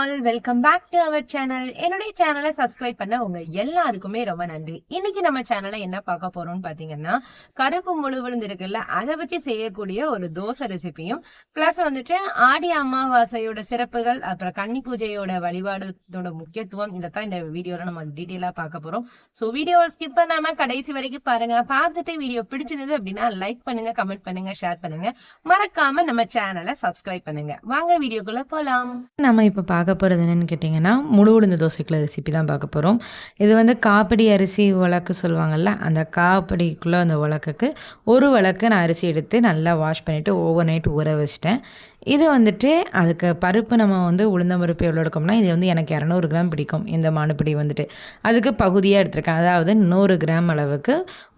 All welcome back to our channel. என்னுடைய சேனலை subscribe பண்ண உங்க எல்லாருக்குமே ரொம்ப நன்றி. இன்னைக்கு நம்ம சேனல்ல என்ன பார்க்க போறோம்னு பாத்தீங்கன்னா, கருப்பு முழு உளுந்து இருக்குல்ல, அதை வச்சு செய்யக்கூடிய ஒரு தோசை ரெசிபியும் பிளஸ் வந்துட்டு ஆடி அமாவாசையோட சிறப்புகள், அப்புறம் கன்னி பூஜையோட வழிபாடோட முக்கியத்துவம், இதைத்தான் இந்த வீடியோல நம்ம டீட்டெயிலா பார்க்க போறோம். ஸோ வீடியோவை ஸ்கிப் பண்ணாம கடைசி வரைக்கும் பாருங்க. பார்த்துட்டு வீடியோ பிடிச்சிருந்தது அப்படின்னா லைக் பண்ணுங்க, கமெண்ட் பண்ணுங்க, ஷேர் பண்ணுங்க. மறக்காம நம்ம சேனலை சப்ஸ்கிரைப் பண்ணுங்க. வாங்க வீடியோக்குள்ள போலாம். நம்ம இப்போ பார்க்க போகிறது என்னென்னு கேட்டிங்கன்னா, முழு உளுந்து தோசைக்குள்ள ரெசிபி தான் பார்க்க போகிறோம். இது வந்து காப்படி அரிசி உலக்கு சொல்லுவாங்கள்ல, அந்த காப்படிக்குள்ளே அந்த உலக்குக்கு ஒரு உலக்கு நான் அரிசி எடுத்து நல்லா வாஷ் பண்ணிவிட்டு ஓவர் நைட் ஊற வச்சிட்டேன். இது வந்துட்டு அதுக்கு பருப்பு நம்ம வந்து உளுந்தம் பருப்பு எவ்வளோ எடுக்கோம்னா, இது வந்து எனக்கு 200 கிராம் பிடிக்கும். இந்த மானுப்பிடி வந்துட்டு அதுக்கு பகுதியாக எடுத்திருக்கேன். அதாவது 100 கிராம் அளவுக்கு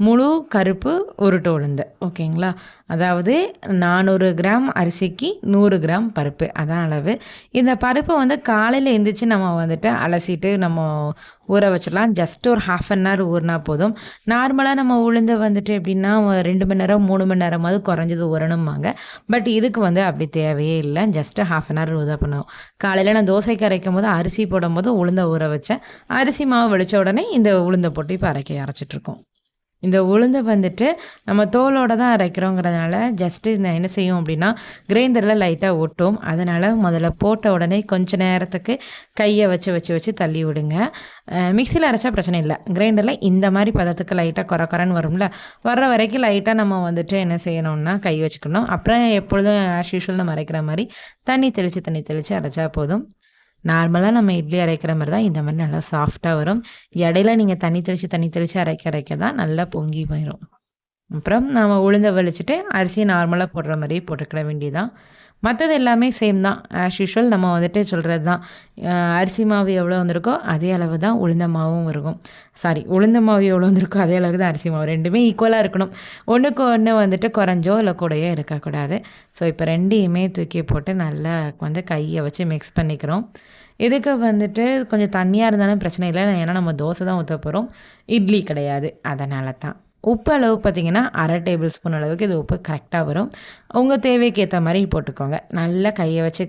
முழு கருப்பு உருட்டு உளுந்து, ஓகேங்களா? அதாவது 400 கிராம் அரிசிக்கு 100 கிராம் பருப்பு, அதான் அளவு. இந்த பருப்பை வந்து காலையில் எழுந்திரிச்சு நம்ம வந்துட்டு அலசிட்டு நம்ம ஊற வச்சிடலாம். ஜஸ்ட் ஒரு 1/2 அன் ஹவர் ஊறினா போதும். நார்மலாக நம்ம உளுந்து வந்துட்டு எப்படின்னா 2 மணி நேரம் 3 மணி நேரமாவது குறைஞ்சது ஊறணும்பாங்க. பட் இதுக்கு வந்து அப்படி தேவையே இல்லை. ஜஸ்ட்டு 1/2 அன் ஹவர் ஊற பண்ணுவோம். காலையில் நான் தோசைக்கு அரைக்கும் போது அரிசி போடும் போது உளுந்தை ஊற வச்சேன். அரிசி மாவு வலித்த உடனே இந்த உளுந்தை போட்டு இப்போ அரைச்சிட்ருக்கோம். இந்த உளுந்தை வந்துட்டு நம்ம தோலோடு தான் அரைக்கிறோங்கிறதுனால ஜஸ்ட்டு நான் என்ன செய்யும் அப்படின்னா, கிரைண்டரில் லைட்டாக ஒட்டும். அதனால் முதல்ல போட்ட உடனே கொஞ்சம் நேரத்துக்கு கையை வச்சு தள்ளி விடுங்க. மிக்சியில் அரைச்சா பிரச்சனை இல்லை. கிரைண்டரில் இந்த மாதிரி பதத்துக்கு லைட்டாக குறன்னு வரும்ல, வர்ற வரைக்கும் லைட்டாக நம்ம வந்துட்டு என்ன செய்யணும்னா கை வச்சுக்கணும். அப்புறம் எப்பொழுதும் ஆஸ் யூஷுவல் நம்ம அரைக்கிற மாதிரி தண்ணி தெளித்து அரைச்சா போதும். நார்மலாக நம்ம இட்லி அரைக்கிற மாதிரி தான் இந்த மாதிரி நல்லா சாஃப்டாக வரும். இடையில நீங்கள் தண்ணி தெளித்து அரைக்க தான் நல்லா பொங்கி போயிடும். அப்புறம் நம்ம உளுந்த வலிச்சுட்டு அரிசி நார்மலாக போடுற மாதிரியே போட்டுக்கிட வேண்டியதான். மற்றது எல்லாமே சேம் தான். ஆஸ் யூஷுவல் நம்ம வந்துட்டு சொல்கிறது தான். அரிசி மாவு எவ்வளோ வந்திருக்கோ அதே அளவு தான் உளுந்த மாவும் இருக்கும். உளுந்த மாவு எவ்வளோ வந்திருக்கோ அதே அளவு தான் அரிசி மாவு. ரெண்டுமே ஈக்குவலாக இருக்கணும். ஒன்றுக்கு ஒன்று வந்துட்டு குறைஞ்சோ இல்லை கூடையோ இருக்கக்கூடாது. ஸோ இப்போ ரெண்டையுமே தூக்கி போட்டு நல்லா வந்து கையை வச்சு மிக்ஸ் பண்ணிக்கிறோம். இதுக்கு வந்துட்டு கொஞ்சம் தண்ணியாக இருந்தாலும் பிரச்சனை இல்லை. ஏன்னா நம்ம தோசை தான் ஊற்ற போகிறோம், இட்லி கிடையாது. அதனால தான். உப்பு அளவு பார்த்திங்கன்னா 1/2 டேபிள் ஸ்பூன் அளவுக்கு இது உப்பு கரெக்டாக வரும். உங்கள் தேவைக்கு ஏற்ற மாதிரி போட்டுக்கோங்க. நல்லா கையை வச்சு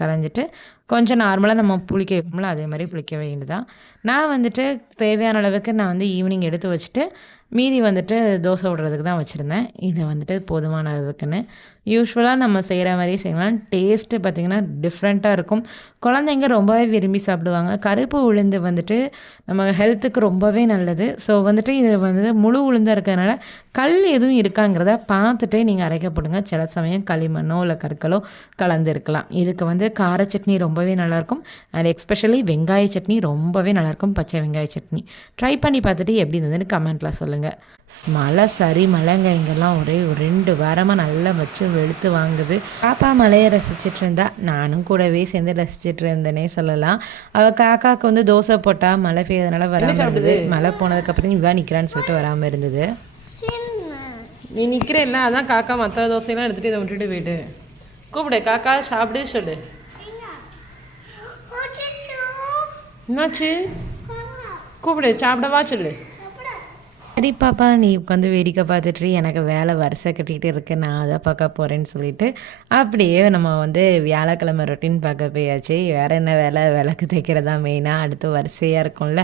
கலைஞ்சிட்டு கொஞ்சம் நார்மலாக நம்ம புளிக்க வைப்போம்ல, அதே மாதிரி புளிக்க வேண்டியதுதான். நான் வந்துட்டு தேவையான அளவுக்கு நான் வந்து ஈவினிங் எடுத்து வச்சுட்டு மீதி வந்துட்டு தோசை விடுறதுக்கு தான் வச்சுருந்தேன். இது வந்துட்டு போதுமான அளவுக்குன்னு யூஸ்வலாக நம்ம செய்கிற மாதிரியே செய்யலாம். டேஸ்ட்டு பார்த்திங்கன்னா டிஃப்ரெண்ட்டாக இருக்கும். குழந்தைங்க ரொம்பவே விரும்பி சாப்பிடுவாங்க. கருப்பு உளுந்து வந்துட்டு நம்ம ஹெல்த்துக்கு ரொம்பவே நல்லது. ஸோ வந்துட்டு இது வந்து முழு உளுந்தாக இருக்கிறதுனால கல் எதுவும் இருக்காங்கிறத பார்த்துட்டு நீங்கள் அரைக்கப்படுங்க. சில சமயம் களிமண்ணோ இல்லை கற்களோ கலந்து இருக்கலாம். இதுக்கு வந்து கார சட்னி ரொம்பவே நல்லாயிருக்கும். அண்ட் எஸ்பெஷலி வெங்காய சட்னி ரொம்பவே நல்லாயிருக்கும். பச்சை வெங்காய சட்னி ட்ரை பண்ணி பார்த்துட்டு எப்படி இருந்ததுன்னு கமெண்ட்டில் சொல்லுங்கள். மழைங்க இங்கெல்லாம் ஒரே ஒரு 2 வாரமாக நல்லா வச்சு வெளுத்து வாங்குது. பாப்பா மழையை ரசிச்சுட்டு இருந்தா, நானும் கூடவே சேர்ந்து ரசிச்சுட்டு இருந்தேனே சொல்லலாம். அவள் காக்காவுக்கு வந்து தோசை போட்டால் மழை பெய்யறதுனால வராமல் இருந்தது. மழை போனதுக்கப்புறம் இவா நிற்கிறான்னு சொல்லிட்டு வராமல் இருந்தது. நீ நிற்கிறேன்ல, அதான் காக்கா மற்ற தோசையெல்லாம் எடுத்துகிட்டு இதை விட்டுட்டு போயிட்டு கூப்பிடு. காக்கா சாப்பிடு சொல்லு. என்னாச்சு? கூப்பிடு, சாப்பிடவா சொல்லு. சரி பாப்பா, நீ உட்காந்து வேடிக்கை பார்த்துட்டு எனக்கு வேலை வரிசை கட்டிகிட்டு இருக்கு, நான் அதை பார்க்க போகிறேன்னு சொல்லிட்டு அப்படியே நம்ம வந்து வியாழக்கிழமை ரொட்டீன் பார்க்க போயாச்சு. வேறு என்ன வேலை, விளக்கு தைக்கிறதா மெயினாக. அடுத்து வரிசையாக இருக்கும்ல,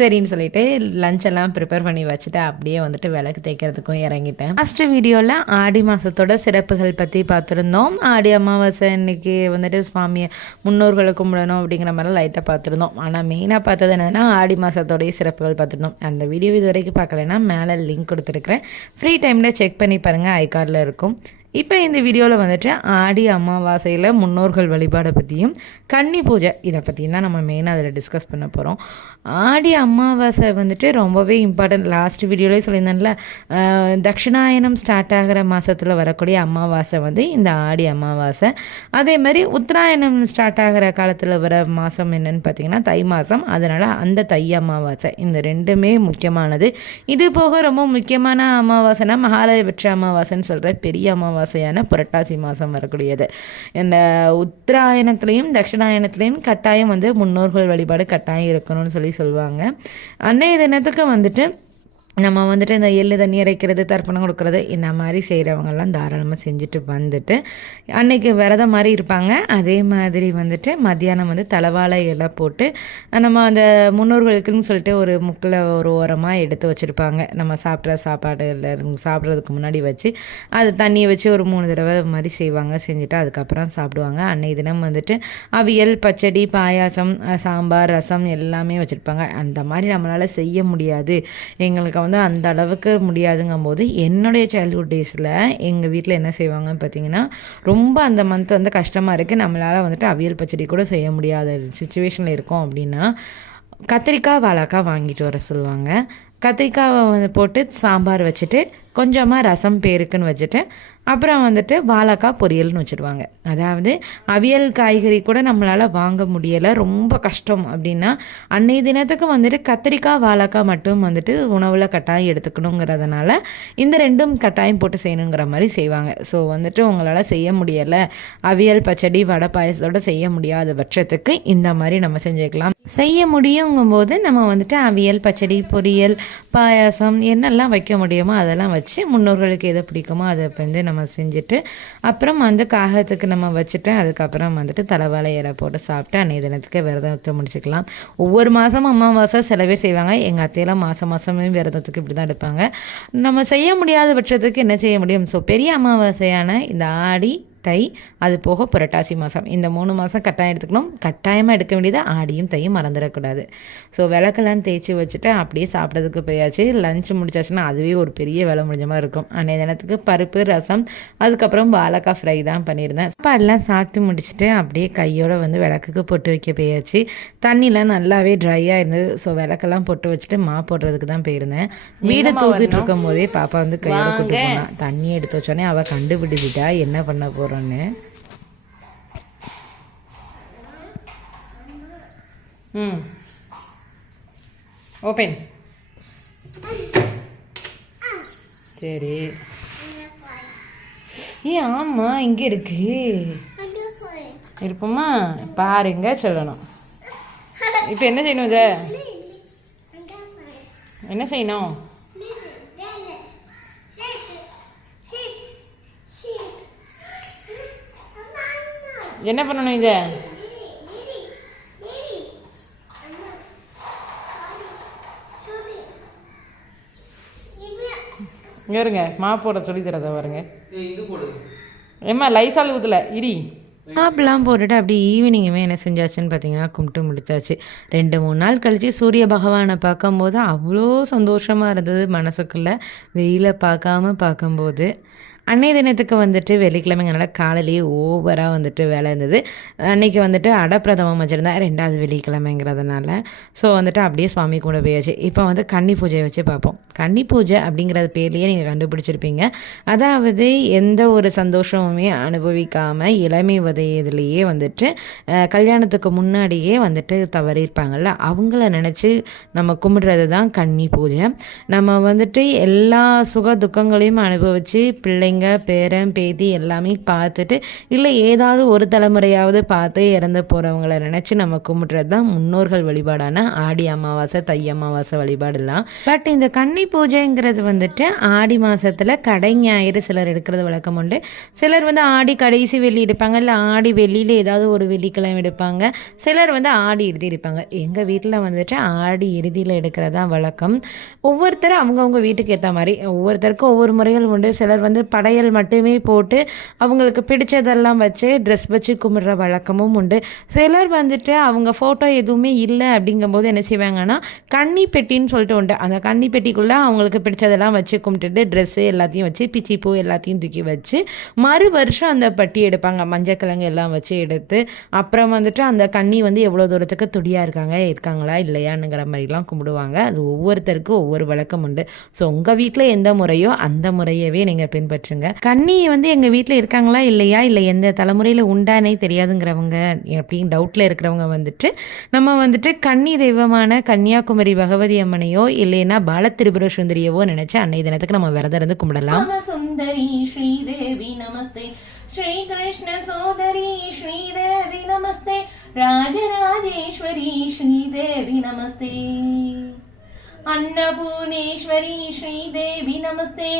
சரின்னு சொல்லிட்டு லஞ்ச் எல்லாம் ப்ரிப்பேர் பண்ணி வச்சுட்டு அப்படியே வந்துட்டு விளக்கு தைக்கிறதுக்கும் இறங்கிட்டேன். ஃபஸ்ட்டு வீடியோவில் ஆடி மாதத்தோட சிறப்புகள் பற்றி பார்த்துருந்தோம். ஆடி அமாவாசை இன்னைக்கு வந்துட்டு சுவாமியை முன்னோர்களை கும்பிடணும் அப்படிங்கிற மாதிரிலாம் லைட்டாக பார்த்துருந்தோம். ஆனால் மெயினாக பார்த்தது என்னென்னா ஆடி மாதத்தோடைய சிறப்புகள் பார்த்துருந்தோம். அந்த வீடியோ இது வரைக்கும் பார்க்கலைன்னா மேலே லிங்க் கொடுத்துருக்குறேன். ஃப்ரீ டைமில் செக் பண்ணி பாருங்கள், ஐகார்டில் இருக்கும். இப்போ இந்த வீடியோவில் வந்துட்டு ஆடி அமாவாசையில் முன்னோர்கள் வழிபாடை பற்றியும் கன்னி பூஜை இதை பற்றியும் தான் நம்ம மெயினாக அதில் டிஸ்கஸ் பண்ண போகிறோம். ஆடி அமாவாசை வந்துட்டு ரொம்பவே இம்பார்ட்டன்ட். லாஸ்ட் வீடியோலேயே சொல்லியிருந்தேன்ல, தட்சிணாயனம் ஸ்டார்ட் ஆகிற மாதத்தில் வரக்கூடிய அமாவாசை வந்து இந்த ஆடி அமாவாசை. அதே மாதிரி உத்தராயணம் ஸ்டார்ட் ஆகிற காலத்தில் வர மாதம் என்னென்னு பார்த்திங்கன்னா தை மாதம். அதனால் அந்த தை அமாவாசை, இந்த ரெண்டுமே முக்கியமானது. இது போக ரொம்ப முக்கியமான அமாவாசைனா மகாலயபட்ச அமாவாசைன்னு சொல்கிற பெரிய அமாவாசை புரட்டாசி மாதம் வரக்கூடியது. இந்த உத்தராயணத்துலேயும் தட்சிணாயனத்துலேயும் கட்டாயம் வந்து முன்னோர்கள் வழிபாடு கட்டாயம் இருக்கணும்னு சொல்லுவாங்க. அன்னைய தினத்துக்கு வந்துட்டு நம்ம வந்துட்டு இந்த எள்ளு தண்ணி இறைக்கிறது, தர்ப்பணம் கொடுக்குறது இந்த மாதிரி செய்கிறவங்கெல்லாம் தாராளமாக செஞ்சுட்டு வந்துட்டு அன்றைக்கி விரதம் மாதிரி இருப்பாங்க. அதே மாதிரி வந்துட்டு மத்தியானம் வந்து தலவாழை இலை போட்டு நம்ம அந்த முன்னோர்களுக்குன்னு சொல்லிட்டு ஒரு முக்கில் ஒரு ஓரமாக எடுத்து வச்சுருப்பாங்க. நம்ம சாப்பிட்ற சாப்பிட்றதுக்கு முன்னாடி வச்சு அது தண்ணியை வச்சு ஒரு 3 தடவை மாதிரி செய்வாங்க. செஞ்சுட்டு அதுக்கப்புறம் சாப்பிடுவாங்க. அன்றைய தினம் வந்துட்டு அவியல், பச்சடி, பாயாசம், சாம்பார், ரசம் எல்லாமே வச்சுருப்பாங்க. அந்த மாதிரி நம்மளால் செய்ய முடியாது, எங்களுக்கு வந்து அந்த அளவுக்கு முடியாதுங்கும் போது என்னுடைய சைல்ட்ஹுட் டேஸில் எங்கள் வீட்டில் என்ன செய்வாங்கன்னு பார்த்தீங்கன்னா, ரொம்ப அந்த மந்த் வந்து கஷ்டமாக இருக்குது, நம்மளால் வந்துட்டு அவியல் பச்சடி கூட செய்ய முடியாத சுச்சுவேஷனில் இருக்கோம் அப்படின்னா கத்திரிக்காய், வாழைக்காய் வாங்கிட்டு வர சொல்லுவாங்க. கத்திரிக்காவை வந்து போட்டு சாம்பார் வச்சுட்டு கொஞ்சமாக ரசம் பேருக்குன்னு வச்சுட்டு அப்புறம் வந்துட்டு வாழைக்காய் பொரியல்னு வச்சுருவாங்க. அதாவது அவியல் காய்கறி கூட நம்மளால் வாங்க முடியலை, ரொம்ப கஷ்டம் அப்படின்னா அன்றைய தினத்துக்கு வந்துட்டு கத்திரிக்காய், வாழைக்காய் மட்டும் வந்துட்டு உணவில் கட்டாயம் எடுத்துக்கணுங்கிறதுனால இந்த 2ம் கட்டாயம் போட்டு செய்யணுங்கிற மாதிரி செய்வாங்க. ஸோ வந்துட்டு உங்களால் செய்ய முடியலை, அவியல், பச்சடி, வடை, பாயசத்தோடு செய்ய முடியாத பட்சத்துக்கு இந்த மாதிரி நம்ம செஞ்சுக்கலாம். செய்ய முடியுங்கும்போது நம்ம வந்துட்டு அவியல், பச்சடி, பொரியல், பாயாசம் என்னெல்லாம் வைக்க முடியுமோ அதெல்லாம் வச்சு முன்னோர்களுக்கு எதை பிடிக்குமோ அதை வந்து நம்ம செஞ்சுட்டு அப்புறம் வந்து காகத்துக்கு நம்ம வச்சுட்டு அதுக்கப்புறம் வந்துட்டு தலவாழை இலை போட்டு சாப்பிட்டு அன்றைய தினத்துக்கு விரதத்தை முடிச்சுக்கலாம். ஒவ்வொரு மாதமும் அமாவாசை செலவே செய்வாங்க. எங்கள் அத்தையெல்லாம் மாதமே விரதத்துக்கு இப்படி தான் எடுப்பாங்க. நம்ம செய்ய முடியாத பட்சத்துக்கு என்ன செய்ய முடியும்? ஸோ பெரிய அமாவாசையான இந்த ஆடி, தை, அது போக புரட்டாசி மாதம், இந்த 3 மாதம் கட்டாயம் எடுத்துக்கணும். கட்டாயமாக எடுக்க வேண்டியது ஆடியும் தையும் மறந்துடக்கூடாது. ஸோ விளக்கெல்லாம் தேய்ச்சி வச்சுட்டு அப்படியே சாப்பிட்றதுக்கு போயாச்சு. லஞ்ச் முடிச்சாச்சுன்னா அதுவே ஒரு பெரிய வேலை முடிஞ்ச மாதிரி இருக்கும். அன்றைய தினத்துக்கு பருப்பு, ரசம், அதுக்கப்புறம் வாழைக்காய் ஃப்ரை தான் பண்ணியிருந்தேன். சாப்பாடெல்லாம் சாப்பிட்டு முடிச்சுட்டு அப்படியே கையோடு வந்து விளக்குக்கு பொட்டு வைக்க போயாச்சு. தண்ணிலாம் நல்லாவே ட்ரையாக இருந்தது. ஸோ விளக்கெல்லாம் பொட்டு வச்சுட்டு போடுறதுக்கு தான் போயிருந்தேன். வீடு தூத்துட்டு இருக்கும் போதே பாப்பா வந்து கையோட கூட்டு போனா. தண்ணியை எடுத்து வச்சோடனே அவள் கண்டுபிடிச்சிட்டா என்ன பண்ண போகிறோன்னு. ஓப்பன். சரி. ஆமாம், இங்கே இருக்கு இருப்போமா? பாருங்க சொல்லணும். இப்போ என்ன செய்யணும்? இதை என்ன செய்யணும்? என்ன பண்ணணும்? இதை இருங்க, மாப்போட சொல்லி தரத பாருங்க. ஏம்மா லைசால் ஊற்றல இடி. சாப்பிட்லாம் போட்டுட்டு அப்படி ஈவினிங்குமே என்ன செஞ்சாச்சுன்னு பார்த்தீங்கன்னா கும்பிட்டு முடிச்சாச்சு. 2-3 நாள் கழித்து சூரிய பகவானை பார்க்கும்போது அவ்வளோ சந்தோஷமாக இருந்தது மனசுக்குள்ளே, வெயிலை பார்க்கும்போது. அன்றைய தினத்துக்கு வந்துட்டு வெள்ளிக்கிழமைங்கனால காலையிலேயே ஓவராக வந்துட்டு வேலை இருந்தது. அன்றைக்கி வந்துட்டு அடப்பிரதமம் வச்சுருந்தேன், 2வது வெள்ளிக்கிழமைங்கிறதுனால. ஸோ வந்துட்டு அப்படியே சுவாமி கூட போயாச்சு. இப்போ வந்து கன்னி பூஜையை வச்சு பார்ப்போம். கன்னி பூஜை அப்படிங்கிறது பேர்லேயே நீங்கள் கண்டுபிடிச்சிருப்பீங்க. அதாவது எந்த ஒரு சந்தோஷமுமே அனுபவிக்காமல் இளமை வயதிலேயே வந்துட்டு கல்யாணத்துக்கு முன்னாடியே வந்துட்டு தவறியிருப்பாங்கள்ல, அவங்கள நினச்சி நம்ம கும்பிடுறது தான் கன்னி பூஜை. நம்ம வந்துட்டு எல்லா சுக துக்கங்களையும் அனுபவித்து பிள்ளைங்க, பேரன், பேத்தி எல்லாமே பார்த்துட்டு இல்லை ஏதாவது ஒரு தலைமுறையாவது பார்த்து இறந்து போகிறவங்கள நினச்சி நம்ம கும்பிட்றது தான் முன்னோர்கள் வழிபாடான ஆடி அமாவாசை, தை அமாவாசை வழிபாடுலாம். பட் இந்த கன்னி பூஜைங்கிறது வந்துட்டு ஆடி மாதத்தில் கடை ஞாயிறு சிலர் எடுக்கிறது வழக்கம் உண்டு. சிலர் வந்து ஆடி கடைசி வெள்ளி எடுப்பாங்க, இல்லை ஆடி வெள்ளியில் ஏதாவது ஒரு வெள்ளிக்கிழமை எடுப்பாங்க. சிலர் வந்து ஆடி இறுதி எடுப்பாங்க. எங்கள் வீட்டில் வந்துட்டு ஆடி இறுதியில் எடுக்கிறது தான் வழக்கம். ஒவ்வொருத்தரும் அவங்கவுங்க வீட்டுக்கு ஏற்ற மாதிரி ஒவ்வொருத்தருக்கும் ஒவ்வொரு முறைகள் உண்டு. சிலர் வந்து படையல் மட்டுமே போட்டு அவங்களுக்கு பிடிச்சதெல்லாம் வச்சு ட்ரெஸ் வச்சு கும்பிட்ற வழக்கமும் உண்டு. சிலர் வந்துட்டு அவங்க ஃபோட்டோ எதுவுமே இல்லை அப்படிங்கும்போது என்ன செய்வாங்கன்னா கன்னி பெட்டின்னு சொல்லிட்டு உண்டு. அந்த கன்னி பெட்டிக்குள்ளே அவங்களுக்கு பிடிச்சதெல்லாம் வச்சு கும்பிட்டுட்டு ட்ரெஸ்ஸு எல்லாத்தையும் வச்சு பிச்சி பூ எல்லாத்தையும் தூக்கி வச்சு மறு வருஷம் அந்த பட்டி எடுப்பாங்க. மஞ்சக்கிழங்கு எல்லாம் வச்சு எடுத்து அப்புறம் வந்துட்டு அந்த கன்னி வந்து எவ்வளோ தூரத்துக்கு துடியாக இருக்காங்களா இல்லையானுங்கிற மாதிரிலாம் கும்பிடுவாங்க. அது ஒவ்வொருத்தருக்கும் ஒவ்வொரு வழக்கம் உண்டு. ஸோ உங்கள் வீட்டில் எந்த முறையோ அந்த முறையவே நீங்கள் பின்பற்றுங்க. கன்னி வந்து எங்கள் வீட்டில் இருக்காங்களா இல்லையா, இல்லை எந்த தலைமுறையில் உண்டானே தெரியாதுங்கிறவங்க அப்படின்னு டவுட்டில் இருக்கிறவங்க வந்துட்டு நம்ம வந்துட்டு கன்னி தெய்வமான கன்னியாகுமரி பகவதி அம்மனையோ இல்லைன்னா பால திரிபுர சுந்தரியவோ நினைச்சு அன்னைய தினத்துக்கு நம்ம விரதம் இருந்து கும்பிடலாம். சுந்தரி ஸ்ரீதேவி நமஸ்தே, ஸ்ரீ கிருஷ்ண சோதரி ஸ்ரீதேவி நமஸ்தே, ராஜராஜேஸ்வரி ஸ்ரீதேவி நமஸ்தே. अन्नपूर्णेश्वरी श्रीदेवी नमस्ते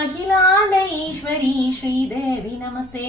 अखिलाण्डेश्वरी श्रीदेवी नमस्ते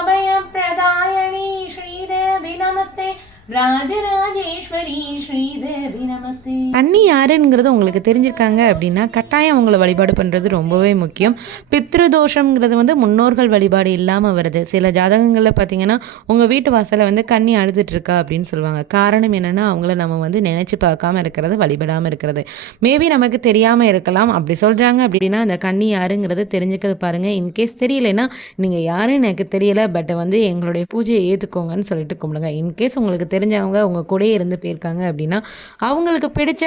अभयप्रदायिनी श्रीदेवी नमस्ते ராஜராஜேஸ்வரி ஸ்ரீதேவி நமஸ்தே. கன்னி யாருங்கிறது உங்களுக்கு தெரிஞ்சிருக்காங்க அப்படின்னா கட்டாயம் அவங்கள வழிபாடு பண்ணுறது ரொம்பவே முக்கியம். பித்ருதோஷங்கிறது வந்து முன்னோர்கள் வழிபாடு இல்லாமல் வருது. சில ஜாதகங்களில் பார்த்தீங்கன்னா உங்கள் வீட்டு வாசலில் வந்து கன்னி அழுதுட்டுருக்கா அப்படின்னு சொல்லுவாங்க. காரணம் என்னென்னா அவங்கள நம்ம வந்து நினச்சி பார்க்காம இருக்கிறது, வழிபடாமல் இருக்கிறது. மேபி நமக்கு தெரியாமல் இருக்கலாம். அப்படி சொல்கிறாங்க அப்படின்னா அந்த கன்னி யாருங்கிறது தெரிஞ்சுக்கிறது பாருங்கள். இன்கேஸ் தெரியலைன்னா நீங்கள் யாருன்னு எனக்கு தெரியலை, பட் வந்து எங்களுடைய பூஜையை ஏற்றுக்கோங்கன்னு சொல்லிட்டு கும்பிடுங்க. இன்கேஸ் உங்களுக்கு தெரிஞ்சவங்க உங்க கூடயே இருந்து போயிருக்காங்க அப்படின்னா அவங்களுக்கு பிடிச்ச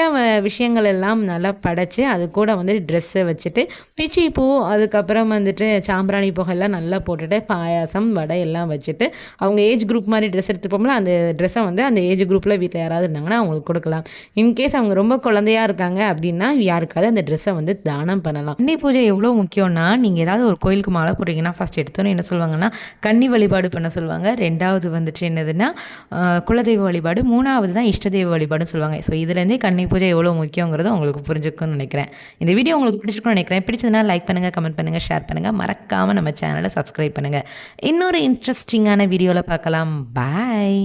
விஷயங்கள் எல்லாம் நல்லா படைச்சு அது கூட வந்து ட்ரெஸ்ஸை வச்சுட்டு பிச்சி பூ, அதுக்கப்புறம் வந்துட்டு சாம்பிராணி புகையெல்லாம் நல்லா போட்டுட்டு பாயாசம் வடை எல்லாம் வச்சுட்டு அவங்க ஏஜ் குரூப் மாதிரி ட்ரெஸ் எடுத்து போகும்போது அந்த ட்ரெஸ்ஸை வந்து அந்த ஏஜ் குரூப்பில் வீட்டில் யாராவது இருந்தாங்கன்னா அவங்களுக்கு கொடுக்கலாம். இன்கேஸ் அவங்க ரொம்ப குழந்தையாக இருக்காங்க அப்படின்னா யாருக்காவது அந்த ட்ரெஸ்ஸை வந்து தானம் பண்ணலாம். கன்னி பூஜை எவ்வளோ முக்கியம்னா, நீங்கள் ஏதாவது ஒரு கோயிலுக்கு மாலை போடுறீங்கன்னா ஃபஸ்ட் எடுத்தோன்னே என்ன சொல்லுவாங்கன்னா கன்னி வழிபாடு பண்ண சொல்லுவாங்க. ரெண்டாவது வந்துட்டு என்னதுன்னா குலதெய்வ வழிபாடு, மூணாவது தான் இஷ்ட தெய்வ வழிபாடுன்னு சொல்லுவாங்க. ஸோ இதுலேருந்தே கன்னி பூஜை எவ்வளோ முக்கியங்கிறது உங்களுக்கு புரிஞ்சுக்கும்னு நினைக்கிறேன். இந்த வீடியோ உங்களுக்கு பிடிச்சிருக்கும்னு நினைக்கிறேன். பிடிச்சதுன்னா லைக் பண்ணுங்கள், கமெண்ட் பண்ணுங்கள், ஷேர் பண்ணுங்கள். மறக்காமல் நம்ம சேனலை சப்ஸ்கிரைப் பண்ணுங்கள். இன்னொரு இன்ட்ரெஸ்டிங்கான வீடியோவில் பார்க்கலாம். பாய்.